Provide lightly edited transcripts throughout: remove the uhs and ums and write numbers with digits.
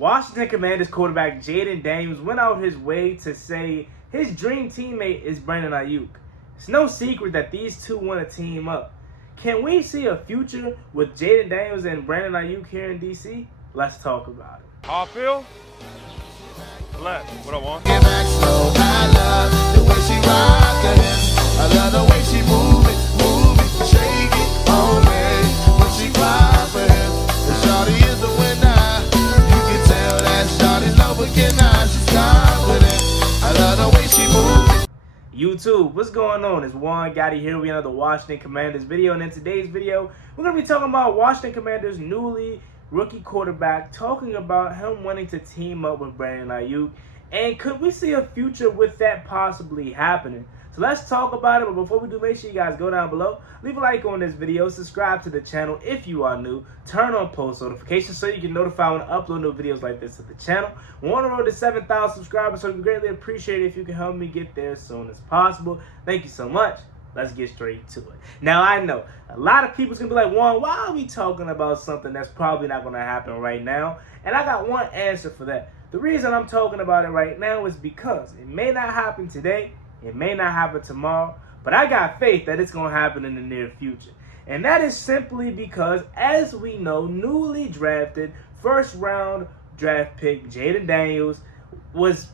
Washington Commanders quarterback Jayden Daniels went out his way to say his dream teammate is Brandon Aiyuk. It's no secret that these two want to team up. Can we see a future with Jayden Daniels and Brandon Aiyuk here in DC? Let's talk about it. How I feel? Left. What I want? Get back slow. I love the way she rockin'. I love the way she move it, shake it on me. When she cry for him, the shawty is the winner. You can tell that shawty's low beginner. She's confident. I love the way she move it. YouTube, what's going on? It's Juan Gotti here with another Washington Commanders video, and in today's video, we're going to be talking about Washington Commanders' newly rookie quarterback, talking about him wanting to team up with Brandon Aiyuk, and could we see a future with that possibly happening? So let's talk about it, but before we do, make sure you guys go down below, leave a like on this video, subscribe to the channel if you are new, turn on post notifications so you can notify when I upload new videos like this to the channel. We're on the road to 7,000 subscribers, so we greatly appreciate it if you can help me get there as soon as possible. Thank you so much. Let's get straight to it. Now, I know a lot of people's going to be like, Juan, why are we talking about something that's probably not going to happen right now? And I got one answer for that. The reason I'm talking about it right now is because it may not happen today, it may not happen tomorrow, but I got faith that it's going to happen in the near future. And that is simply because, as we know, newly drafted first-round draft pick Jayden Daniels was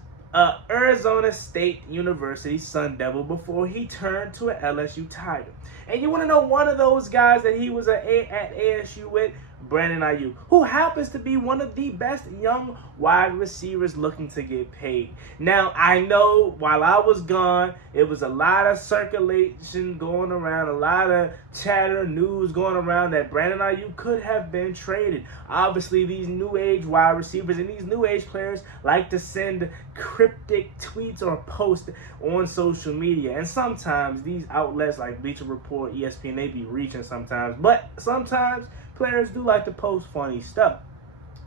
Arizona State University Sun Devil before he turned to an LSU Tiger. And you want to know one of those guys that he was at ASU with? Brandon Aiyuk, who happens to be one of the best young wide receivers looking to get paid. Now, I know while I was gone, it was a lot of circulation going around, a lot of chatter, news going around that Brandon Aiyuk could have been traded. Obviously, these new age wide receivers and these new age players like to send cryptic tweets or posts on social media. And sometimes these outlets like Bleacher Report, ESPN, they be reaching sometimes. But sometimes players do like to post funny stuff.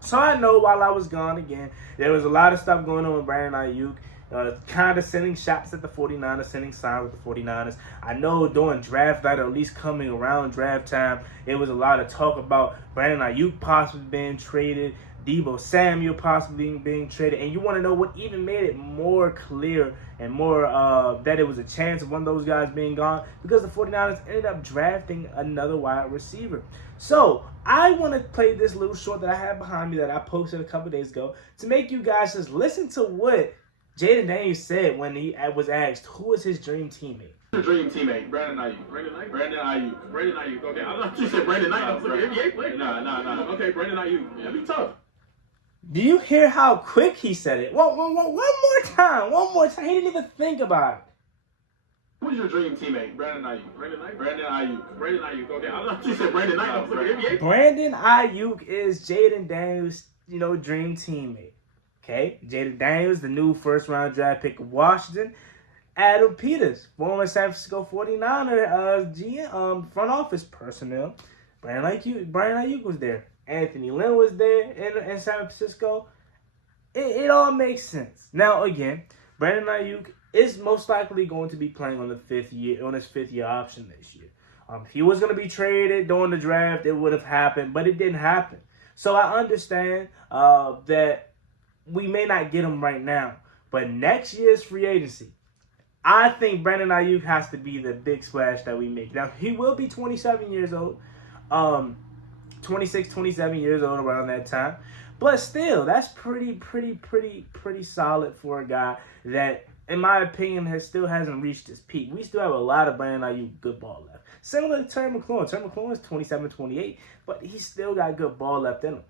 So I know while I was gone again, there was a lot of stuff going on with Brandon Aiyuk, kind of sending shots at the 49ers, sending signs at the 49ers. I know during draft night, or at least coming around draft time, it was a lot of talk about Brandon Aiyuk possibly being traded, Deebo Samuel possibly being traded, and you want to know what even made it more clear and more that it was a chance of one of those guys being gone, because the 49ers ended up drafting another wide receiver. So I want to play this little short that I have behind me that I posted a couple days ago to make you guys just listen to what Jayden Daniels said when he was asked who is his dream teammate. Your dream teammate, Brandon Aiyuk. Brandon Aiyuk. Brandon Aiyuk. Okay, I thought you said Brandon Knight. I was like, NBA player. Nah. Okay, Brandon Aiyuk. That'd be tough. Do you hear how quick he said it? One more time. He didn't even think about it. Who's your dream teammate? Brandon Aiyuk. Brandon Aiyuk. Okay, I thought you said Brandon Knight. I was like, NBA. Brandon Aiyuk is Jayden Daniels' dream teammate. Okay, Jayden Daniels, the new first-round draft pick of Washington. Adam Peters, former San Francisco 49er GM, front office personnel. Brandon Aiyuk was there. Anthony Lynn was there in San Francisco. It all makes sense. Now, again, Brandon Aiyuk is most likely going to be playing on his fifth year option this year. If he was going to be traded during the draft, it would have happened, but it didn't happen. So I understand that we may not get him right now, but next year's free agency, I think Brandon Aiyuk has to be the big splash that we make. Now, he will be 27 years old, 26, 27 years old around that time. But still, that's pretty solid for a guy that, in my opinion, still hasn't reached his peak. We still have a lot of Brandon Aiyuk good ball left. Similar to Terry McLaurin. Terry McLaurin is 27, 28, but he's still got good ball left in him.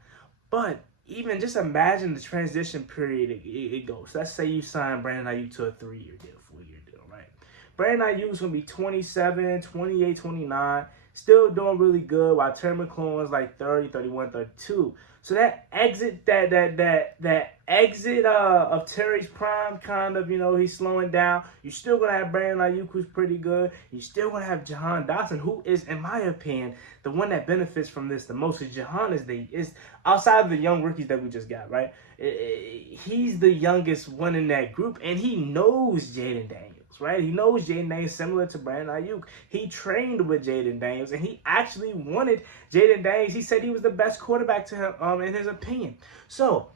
But even just imagine the transition period it goes. Let's say you sign Brandon Aiyuk to a 3-year deal, 4-year deal, right? Brandon Aiyuk is going to be 27, 28, 29, still doing really good, while Terry McLaurin is like 30, 31, 32. So that exit, that exit of Terry's prime, kind of, he's slowing down. You're still going to have Brandon Aiyuk, who's pretty good. You're still going to have Jahan Dotson, who is, in my opinion, the one that benefits from this the most. Because Jahan is outside of the young rookies that we just got, right? He's the youngest one in that group, and he knows Jayden Daniels. Right? He knows Jayden Daniels, similar to Brandon Aiyuk. He trained with Jayden Daniels, and he actually wanted Jayden Daniels. He said he was the best quarterback to him, in his opinion. So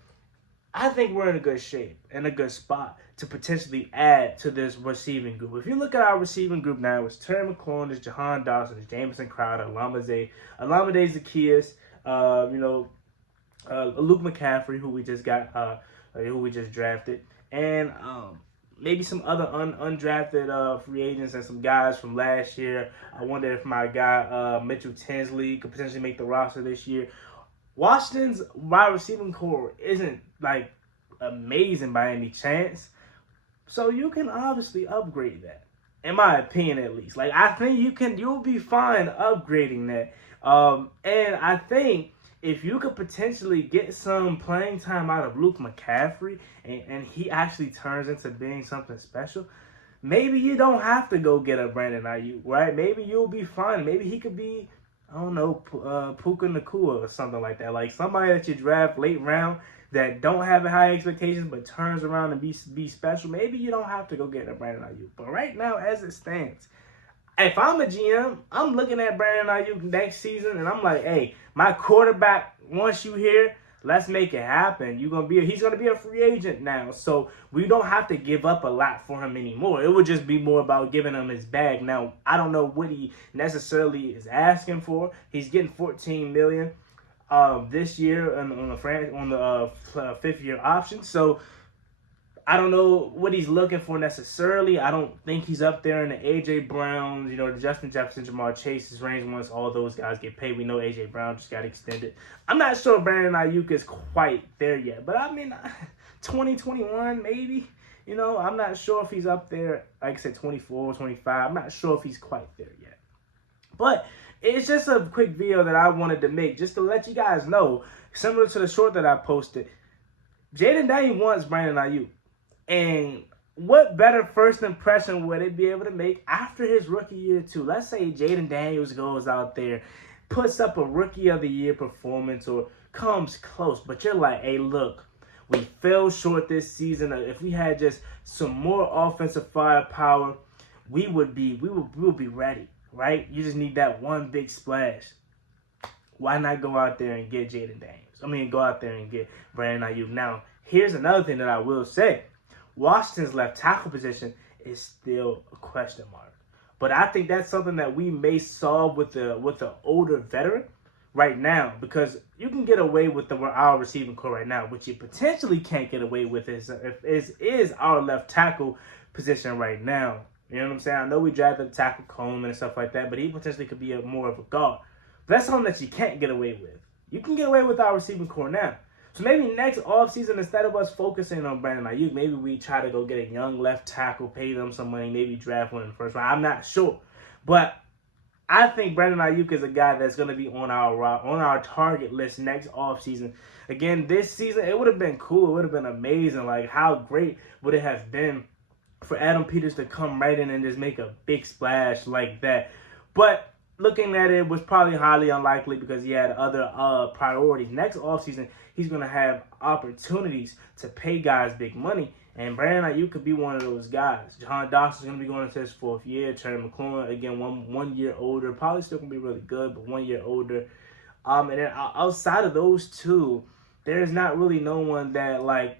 I think we're in a good shape, in a good spot to potentially add to this receiving group. If you look at our receiving group now, it's Terry McLaurin, it's Jahan Dawson, it's Jamison Crowder, Alameda Zaccheaus, Luke McCaffrey, who we just drafted, and maybe some other undrafted free agents and some guys from last year. I wonder if my guy Mitchell Tinsley could potentially make the roster this year. Washington's wide receiving core isn't like amazing by any chance, so you can obviously upgrade that, in my opinion at least. Like, I think you'll be fine upgrading that, and I think if you could potentially get some playing time out of Luke McCaffrey and he actually turns into being something special, maybe you don't have to go get a Brandon Aiyuk, right? Maybe you'll be fine. Maybe he could be, I don't know, Puka Nacua or something like that. Like somebody that you draft late round that don't have high expectations but turns around and be special. Maybe you don't have to go get a Brandon Aiyuk. But right now, as it stands, if I'm a GM, I'm looking at Brandon Aiyuk next season and I'm like, hey, my quarterback wants you here. Let's make it happen. He's gonna be a free agent now, so we don't have to give up a lot for him anymore. It would just be more about giving him his bag. Now, I don't know what he necessarily is asking for. He's getting $14 million this year on the fifth-year option. So I don't know what he's looking for necessarily. I don't think he's up there in the A.J. Browns, the Justin Jefferson, Jamar Chase's range once all those guys get paid. We know A.J. Brown just got extended. I'm not sure Brandon Aiyuk is quite there yet. But, 2021 maybe. I'm not sure if he's up there, like I said, 24, 25. I'm not sure if he's quite there yet. But it's just a quick video that I wanted to make just to let you guys know, similar to the short that I posted, Jayden Daniels wants Brandon Aiyuk. And what better first impression would it be able to make after his rookie year too? Let's say Jayden Daniels goes out there, puts up a rookie of the year performance or comes close, but you're like, hey, look, we fell short this season. If we had just some more offensive firepower, we would be ready, right? You just need that one big splash. Why not go out there and get Jayden Daniels? Go out there and get Brandon Aiyuk. Now, here's another thing that I will say. Washington's left tackle position is still a question mark. But I think that's something that we may solve with the older veteran right now, because you can get away with our receiving core right now. What you potentially can't get away with is our left tackle position right now. You know what I'm saying? I know we drafted tackle Coleman and stuff like that, but he potentially could be more of a guard. But that's something that you can't get away with. You can get away with our receiving core now. So maybe next offseason, instead of us focusing on Brandon Aiyuk, maybe we try to go get a young left tackle, pay them some money, maybe draft one in the first round. I'm not sure. But I think Brandon Aiyuk is a guy that's going to be on our target list next offseason. Again, this season, it would have been cool. It would have been amazing. Like, how great would it have been for Adam Peters to come right in and just make a big splash like that. But looking at it was probably highly unlikely because he had other priorities. Next offseason, he's going to have opportunities to pay guys big money, and Brandon Aiyuk could be one of those guys. Jahan Dawson's going to be going into his fourth year. Terry McLaurin, again, one year older. Probably still going to be really good, but 1 year older. And then outside of those two, there's not really no one that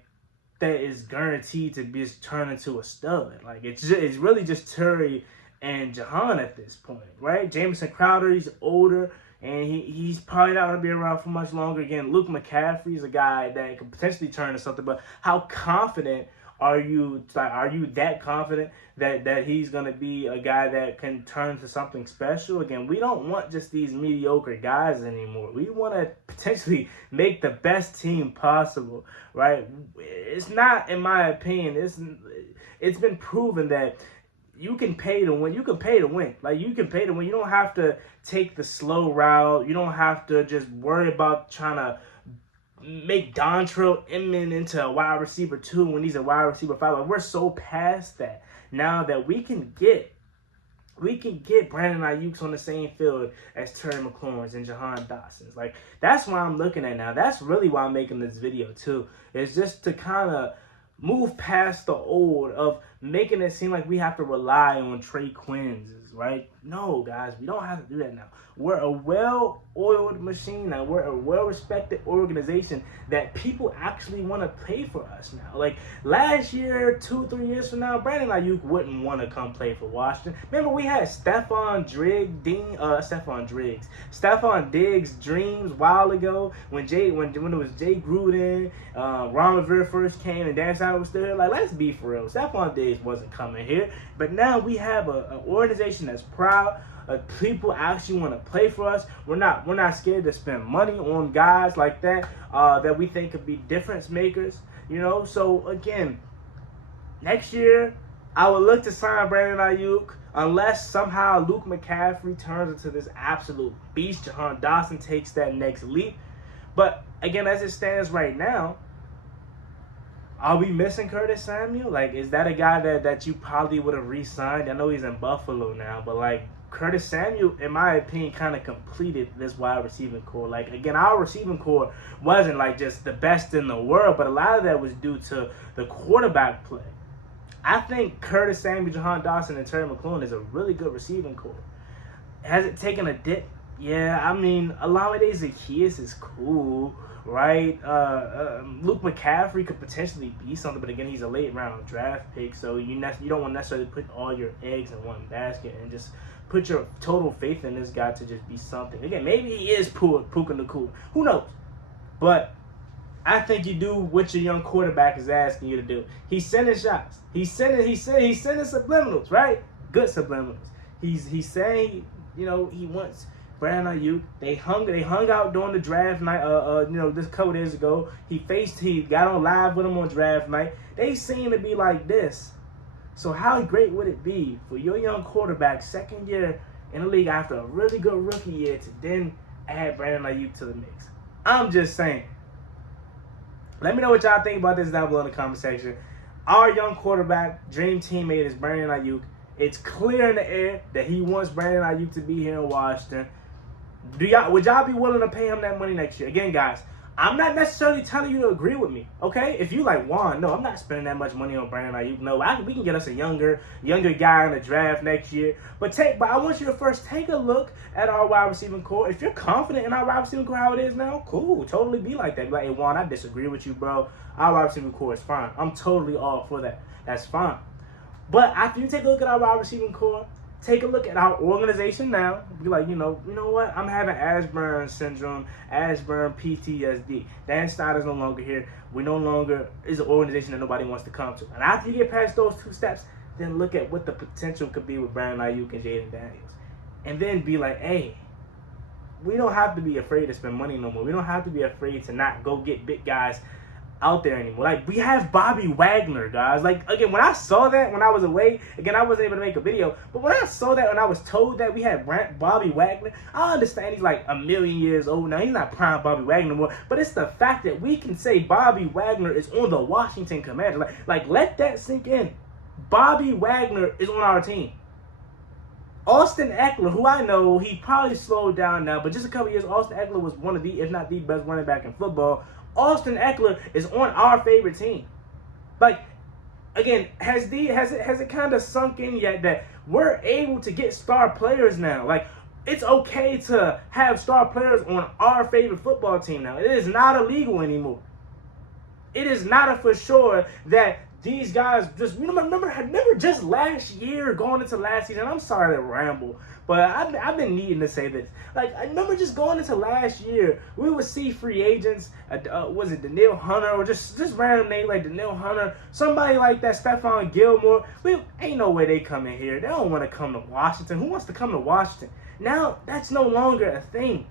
is guaranteed to be turn into a stud. Like, it's really just Terry and Jahan at this point, right? Jamison Crowder, he's older, and he's probably not going to be around for much longer. Again, Luke McCaffrey is a guy that could potentially turn into something, but how confident are you? Are you that confident that he's going to be a guy that can turn to something special? Again, we don't want just these mediocre guys anymore. We want to potentially make the best team possible, right? It's not, in my opinion, it's been proven that you can pay to win. You can pay to win. Like, you can pay to win. You don't have to take the slow route. You don't have to just worry about trying to make Dontrell Inman into a wide receiver 2 when he's a wide receiver 5. Like, we're so past that now that we can get Brandon Aiyuk's on the same field as Terry McLaurin's and Jahan Dawson's. Like, that's what I'm looking at now. That's really why I'm making this video too. It's just to kind of move past the old of making it seem like we have to rely on Trey Quinn's right? No, guys, we don't have to do that now. We're a well-oiled machine now. We're a well-respected organization that people actually want to pay for us now. Like last year, 2-3 years from now, Brandon Aiyuk wouldn't want to come play for Washington. Remember, we had Stefon Diggs dreams a while ago when it was Jay Gruden, Ron Rivera first came, and Dan Snyder was still here. Like, let's be for real. Stefon Diggs wasn't coming here, but now we have an organization that's proud. People actually want to play for us. We're not scared to spend money on guys like that that we think could be difference makers. You know, so again, next year I would look to sign Brandon Aiyuk unless somehow Luke McCaffrey turns into this absolute beast. Jahan Dotson takes that next leap. But again, as it stands right now, are we missing Curtis Samuel? Like, is that a guy that you probably would have re-signed? I know he's in Buffalo now, but like Curtis Samuel, in my opinion, kind of completed this wide receiving core. Like, again, our receiving core wasn't like just the best in the world, but a lot of that was due to the quarterback play. I think Curtis Samuel, Jahan Dotson, and Terry McLaurin is a really good receiving core. Has it taken a dip? Yeah, I mean, Olamide Zaccheaus is cool, right? Luke McCaffrey could potentially be something, but again, he's a late round draft pick, so you don't want to necessarily put all your eggs in one basket and just put your total faith in this guy to just be something. Again, maybe he is Puka Nacua. Who knows? But I think you do what your young quarterback is asking you to do. He's sending shots. He's sending subliminals, right? Good subliminals. He's saying, you know, he wants Brandon Aiyuk. They hung out during the draft night. This couple days ago. He got on live with him on draft night. They seem to be like this. So how great would it be for your young quarterback, second year in the league after a really good rookie year, to then add Brandon Aiyuk to the mix? I'm just saying. Let me know what y'all think about this down below in the comment section. Our young quarterback, dream teammate, is Brandon Aiyuk. It's clear in the air that he wants Brandon Aiyuk to be here in Washington. Would y'all be willing to pay him that money next year? Again, guys, I'm not necessarily telling you to agree with me, okay? If you like, Juan, no, I'm not spending that much money on Brandon Aiyuk. No, we can get us a younger guy in the draft next year. But I want you to first take a look at our wide receiving core. If you're confident in our wide receiving core how it is now, cool. Totally be like that. Be like, hey, Juan, I disagree with you, bro. Our wide receiving core is fine. I'm totally all for that. That's fine. But after you take a look at our wide receiving core, take a look at our organization now. Be like, you know what? I'm having Ashburn syndrome, Ashburn PTSD. Dan Snyder's no longer here. We no longer is an organization that nobody wants to come to. And after you get past those two steps, then look at what the potential could be with Brandon Aiyuk and Jayden Daniels. And then be like, hey, we don't have to be afraid to spend money no more. We don't have to be afraid to not go get big guys out there anymore. Like, we have Bobby Wagner, guys. Like, again, when I saw that when I was away, again, I wasn't able to make a video, but when I saw that, when I was told that we had Bobby Wagner, I understand he's like a million years old now. He's not prime Bobby Wagner anymore, but it's the fact that we can say Bobby Wagner is on the Washington Commanders. Like let that sink in. Bobby Wagner is on our team. Austin Eckler, who I know, he probably slowed down now, but just a couple years, Austin Eckler was one of the, if not the best running back in football. Austin Eckler is on our favorite team. Like, again, has it kind of sunk in yet that we're able to get star players now? Like, it's okay to have star players on our favorite football team now. It is not illegal anymore. It is not a for sure that these guys just remember just last year, going into last season. I'm sorry to ramble, but I've been needing to say this. Like, I remember just going into last year, we would see free agents. Was it Danielle Hunter or just random name like Danielle Hunter, somebody like that, Stephon Gilmore? Ain't no way they come in here. They don't want to come to Washington. Who wants to come to Washington? Now that's no longer a thing.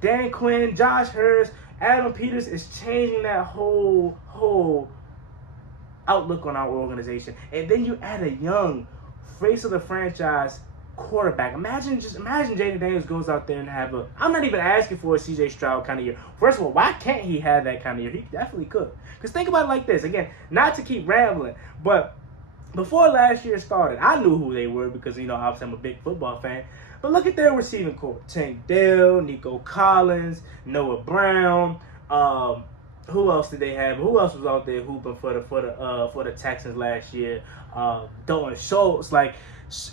Dan Quinn, Josh Hurst, Adam Peters is changing that whole outlook on our organization. And then you add a young face of the franchise quarterback. Imagine Jayden Daniels goes out there and have I'm not even asking for a CJ Stroud kind of year. First of all, why can't he have that kind of year? He definitely could. Because think about it like this. Again, not to keep rambling, but before last year started, I knew who they were because, obviously I'm a big football fan. But look at their receiving core. Tank Dell, Nico Collins, Noah Brown, who else did they have? Who else was out there hooping for the Texans last year? Dalton Schultz. Like,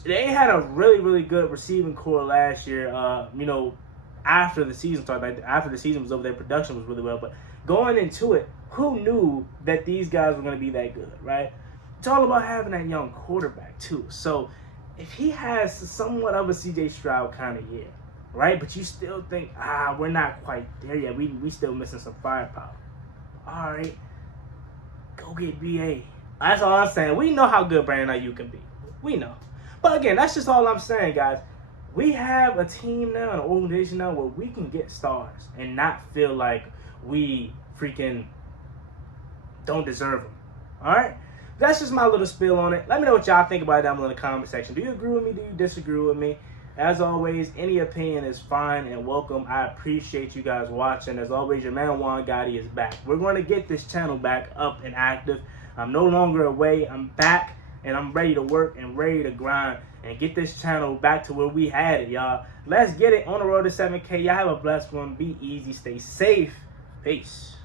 they had a really, really good receiving core last year. After the season started, like, after the season was over, their production was really well. But going into it, who knew that these guys were going to be that good, right? It's all about having that young quarterback too. So if he has somewhat of a C.J. Stroud kind of year, right? But you still think, we're not quite there yet. We still missing some firepower. All right, go get BA. That's all I'm saying. We know how good Brandon Aiyuk can be. We know. But again, that's just all I'm saying, guys. We have a team now, an organization now, where we can get stars and not feel like we freaking don't deserve them. All right? That's just my little spill on it. Let me know what y'all think about it down below in the comment section. Do you agree with me? Do you disagree with me? As always, any opinion is fine and welcome. I appreciate you guys watching. As always, your man Juan Gotti is back. We're going to get this channel back up and active. I'm no longer away. I'm back, and I'm ready to work and ready to grind and get this channel back to where we had it, y'all. Let's get it on the road to 7K. Y'all have a blessed one. Be easy. Stay safe. Peace.